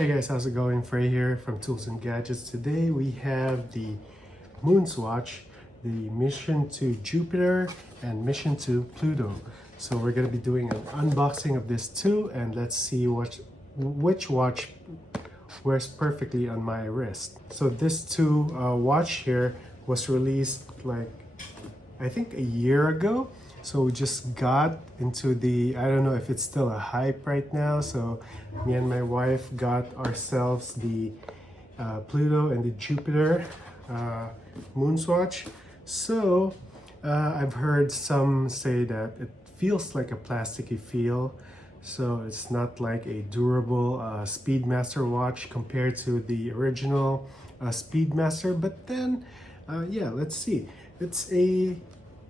Hey guys, how's it going? Frey here from Tools and Gadgets. Today we have the MoonSwatch, the mission to Jupiter and mission to Pluto. So we're going to be doing an unboxing of this too, and let's see which watch wears perfectly on my wrist. So this watch here was released like I think a year ago. So we just got into I don't know if it's still a hype right now. So me and my wife got ourselves the Pluto and the Jupiter MoonSwatch. So I've heard some say that it feels like a plasticky feel. So it's not like a durable Speedmaster watch compared to the original Speedmaster. But then, yeah, let's see. It's a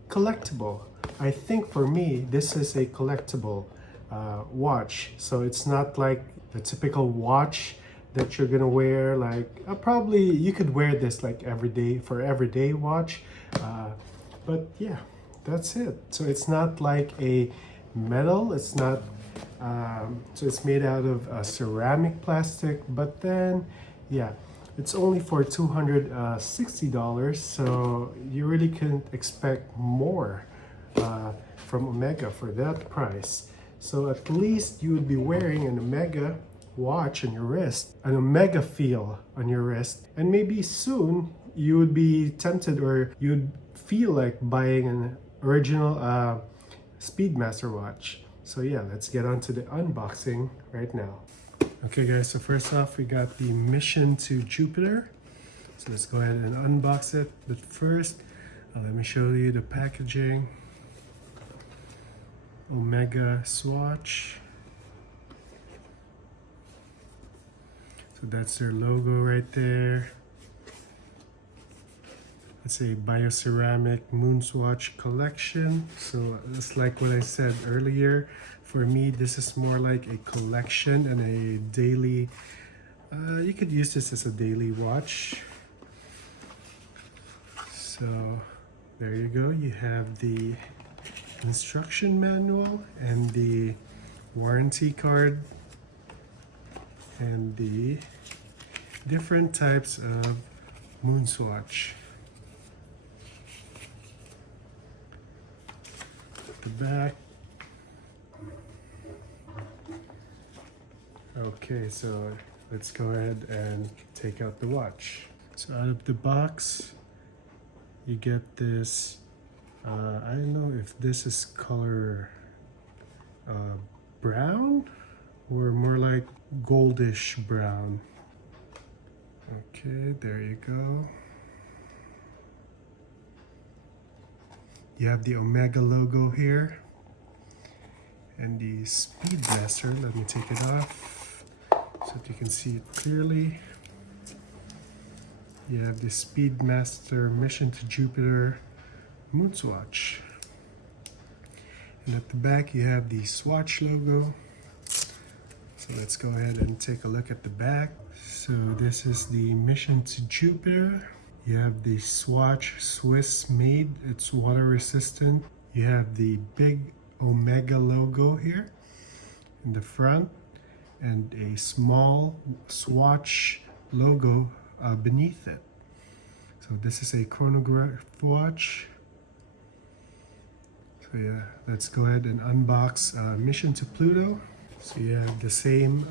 collectible. I think for me, this is a collectible watch. So it's not like the typical watch that you're gonna wear. Like probably you could wear this like everyday watch. But yeah, that's it. So it's not like a metal. It's not. So it's made out of ceramic plastic. But then, yeah. It's only for $260, so you really couldn't expect more from Omega for that price. So at least you would be wearing an Omega watch on your wrist, an Omega feel on your wrist, and maybe soon you would be tempted or you'd feel like buying an original Speedmaster watch. So yeah, let's get on to the unboxing right now. Okay guys, so first off we got the mission to Jupiter. So let's go ahead and unbox it. But first, let me show you the packaging. Omega Swatch. So that's their logo right there. It's a bioceramic MoonSwatch collection. So it's like what I said earlier. For me, this is more like a collection and a daily, you could use this as a daily watch. So there you go. You have the instruction manual and the warranty card and the different types of MoonSwatch. At the back. Okay, so let's go ahead and take out the watch. So out of the box, you get this, I don't know if this is color brown or more like goldish brown. Okay, there you go. You have the Omega logo here and the Speedmaster. Let me take it off so that you can see it clearly. You have the Speedmaster Mission to Jupiter MoonSwatch. And at the back you have the Swatch logo. So let's go ahead and take a look at the back. So this is the Mission to Jupiter. You have the Swatch Swiss made, it's water resistant. You have the big Omega logo here in the front and a small Swatch logo beneath it. So this is a chronograph watch. So yeah, let's go ahead and unbox Mission to Pluto. So you have the same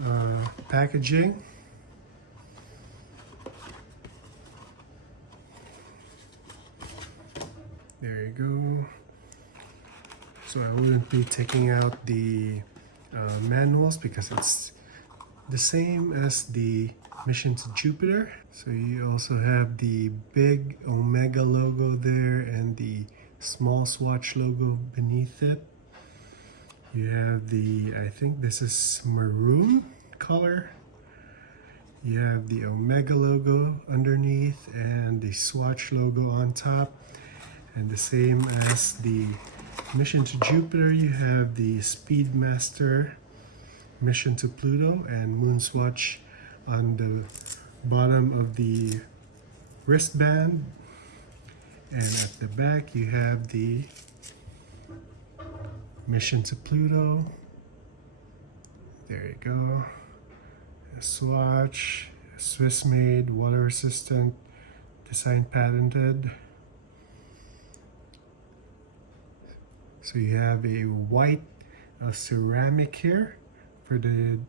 packaging. There you go. So I wouldn't be taking out the manuals because it's the same as the Mission to Jupiter. So you also have the big Omega logo there and the small Swatch logo beneath it. You have the, I think this is maroon color. You have the Omega logo underneath and the Swatch logo on top. And the same as the Mission to Jupiter, you have the Speedmaster Mission to Pluto and MoonSwatch on the bottom of the wristband. And at the back you have the Mission to Pluto. There you go. Swatch, Swiss made, water resistant, design patented. So you have a white ceramic here for the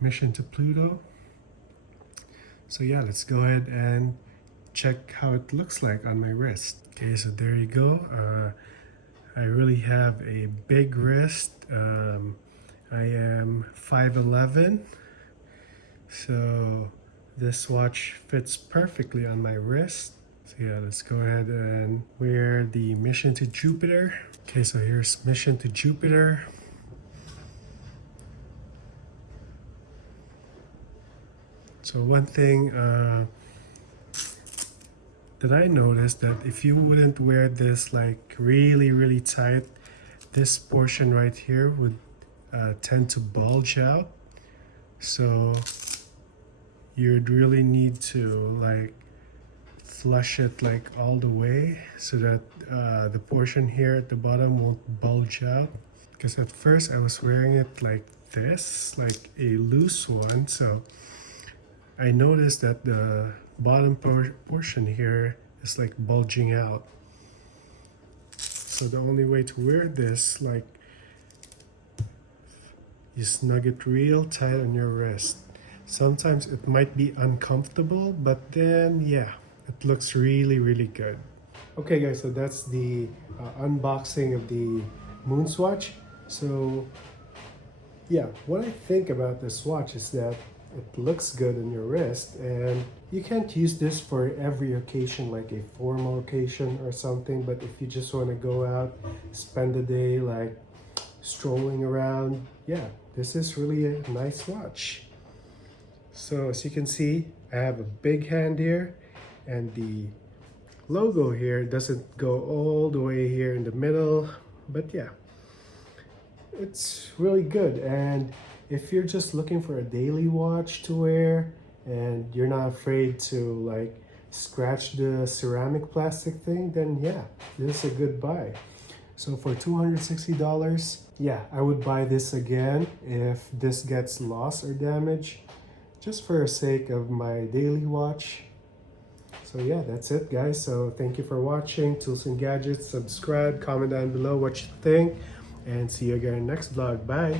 mission to Pluto. So yeah, let's go ahead and check how it looks like on my wrist. Okay, so there you go. I really have a big wrist. I am 5'11", so this watch fits perfectly on my wrist. So yeah, let's go ahead and wear the mission to Jupiter. Okay, so here's mission to Jupiter. So one thing that I noticed, that if you wouldn't wear this like really tight, this portion right here would tend to bulge out. So you'd really need to like flush it like all the way so that the portion here at the bottom won't bulge out. Because at first I was wearing it like this, like a loose one, so I noticed that the bottom portion here is like bulging out. So the only way to wear this, like, you snug it real tight on your wrist. Sometimes it might be uncomfortable, but then yeah, it looks really good. Okay guys, so that's the unboxing of the MoonSwatch. So yeah, what I think about this watch is that it looks good on your wrist, and you can't use this for every occasion, like a formal occasion or something, but if you just want to go out, spend the day like strolling around, yeah, this is really a nice watch. So as you can see, I have a big hand here, and the logo here doesn't go all the way here in the middle, but yeah, it's really good. And if you're just looking for a daily watch to wear and you're not afraid to like scratch the ceramic plastic thing, then yeah, this is a good buy. So for $260, yeah, I would buy this again if this gets lost or damaged, just for the sake of my daily watch. So yeah, that's it guys. So thank you for watching Tools and Gadgets. Subscribe, comment down below what you think, and see you again in the next vlog. Bye.